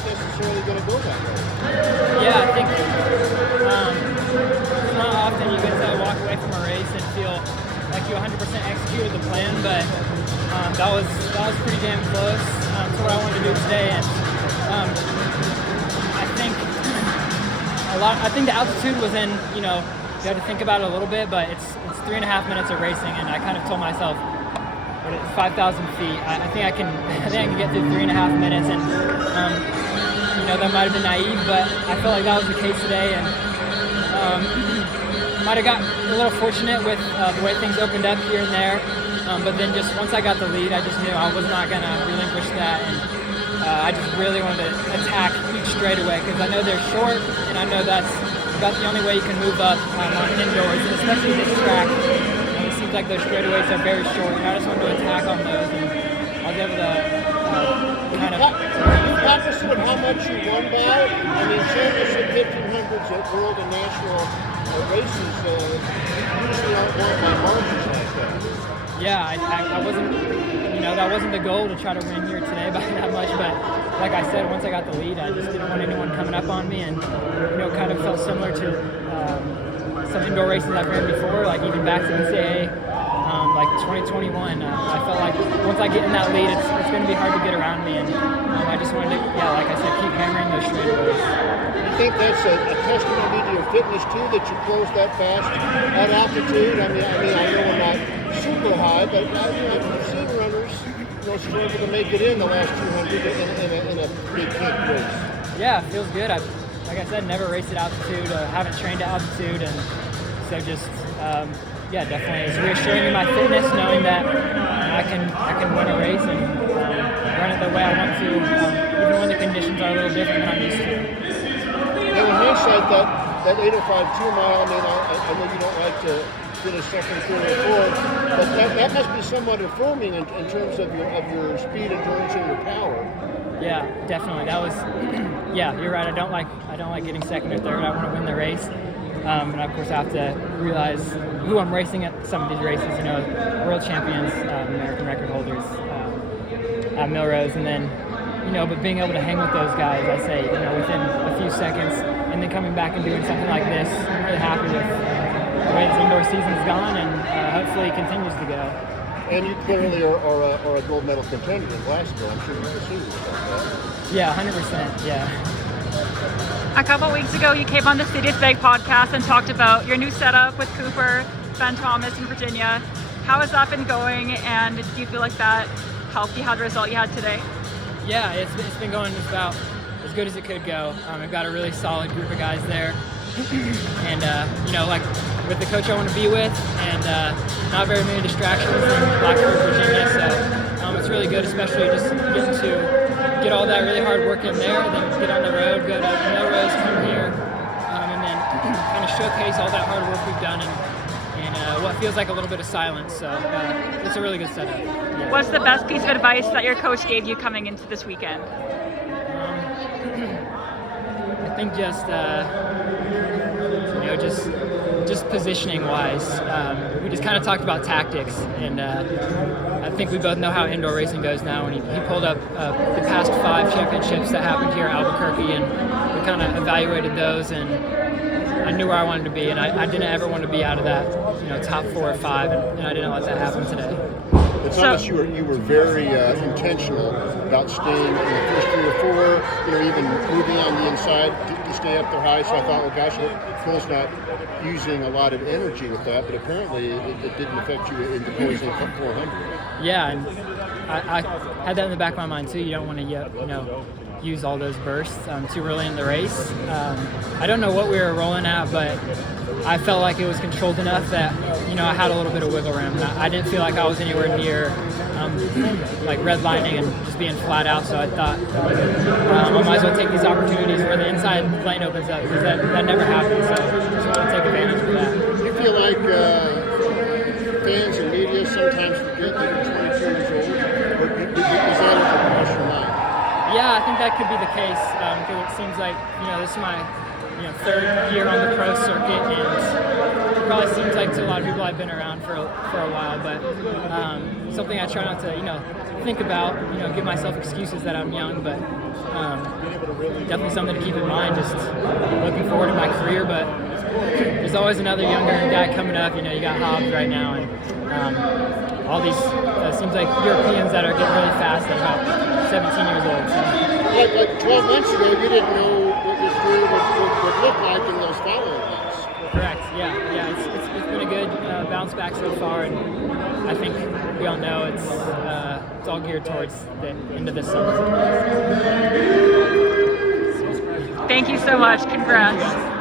it necessarily going to go that way. Yeah, I think it's not often you get to walk away from a race and feel like you 100% executed the plan, but that was pretty damn close to what I wanted to do today. And I think the altitude was in, you had to think about it a little bit, but it's 3.5 minutes of racing, and I kind of told myself, 5,000 feet. I think I can get through 3.5 minutes, and that might have been naive, but I felt like that was the case today, and might have got a little fortunate with the way things opened up here and there, but then just once I got the lead, I just knew I was not going to relinquish that, and I just really wanted to attack each straightaway because I know they're short, and I know that's about the only way you can move up on indoors, and especially this track. It seems like those straightaways are very short, and I just wanted to attack on those, and I was able to kind of... Cognizant of how much you won by? I mean, championship 1500s at world and national races usually aren't won by margins like that. Yeah, I wasn't, that wasn't the goal to try to win here today by that much, but like I said, once I got the lead, I just didn't want anyone coming up on me, and, kind of felt similar to some indoor races I've ran before, like even back to NCAA, like 2021. I felt like once I get in that lead, it's going to be hard to get around me, and I just wanted to, like I said, keep hammering those straightaways. You think that's a testimony to your fitness too, that you close that fast at altitude? I mean, I know we're not super high, but I've seen runners, struggle to make it in the last 200 in a big peak race. Yeah, it feels good. Like I said, never raced at altitude, haven't trained at altitude, and so just, definitely it's reassuring in my fitness knowing that I can win a race and run it the way I want to, even when the conditions are a little different than I'm used to. Yeah, in hindsight, that 805 2-mile, I mean, I know you don't like to finish second, third, or fourth, but that must be somewhat affirming in terms of your speed, endurance, and your power. Yeah, definitely. That was, you're right. I don't like getting second or third. I want to win the race, and of course I have to realize who I'm racing at some of these races. World champions, American record holders, at Milrose, and then but being able to hang with those guys, I say, within a few seconds, and then coming back and doing something like this, I'm really happy with the way this indoor season's gone, and hopefully it continues to go. And you clearly are a gold medal contender in Glasgow. I'm sure you're serious about that. Yeah, 100%. Yeah. A couple weeks ago, you came on the CITIUS podcast and talked about your new setup with Cooper, Ben Thomas, and Virginia. How has that been going, and do you feel like that helped you have the result you had today? Yeah, it's been going about as good as it could go. I've got a really solid group of guys there, and like with the coach I want to be with, and not very many distractions in Blacksburg, Virginia. So it's really good, especially just getting to get all that really hard work in there, then get on the road, go to Milrose, come here, and then kind of showcase all that hard work we've done in what feels like a little bit of silence. So it's a really good setup. Yeah. What's the best piece of advice that your coach gave you coming into this weekend? I think just positioning wise. We just kind of talked about tactics, and I think we both know how indoor racing goes now. And he pulled up the past 5 championships that happened here at Albuquerque, and we kind of evaluated those, and I knew where I wanted to be, and I didn't ever want to be out of that top 4 or 5, and I didn't let that happen today. It's obvious you were very intentional about staying in the first 3 or 4, even moving on the inside to stay up there high. So I thought, well, gosh, Cole's not using a lot of energy with that, but apparently it didn't affect you in the closing 400. Yeah, and I had that in the back of my mind too. You don't want to, use all those bursts too early in the race. I don't know what we were rolling at, but I felt like it was controlled enough that I had a little bit of wiggle room. I didn't feel like I was anywhere near like redlining and just being flat out. So I thought I might as well take these opportunities where the inside lane opens up, because that never happens. So I just want to take advantage of that. Do you feel like fans and media sometimes forget that you're 22 years old? Or is that ever crossed your mind? Yeah, I think that could be the case, because it seems like this is my 3rd year on the pro circuit, and probably seems like to a lot of people I've been around for a while, but something I try not to, think about, give myself excuses that I'm young, but definitely something to keep in mind, just looking forward to my career, but there's always another younger guy coming up, you got Hobbs right now, and all these, seems like Europeans that are getting really fast at about 17 years old. So. Like 12 months ago, you didn't know what your career would look like in those following months. Correct. Yeah. It's been a good bounce back so far, and I think we all know it's all geared towards the end of this summer. Thank you so much. Congrats.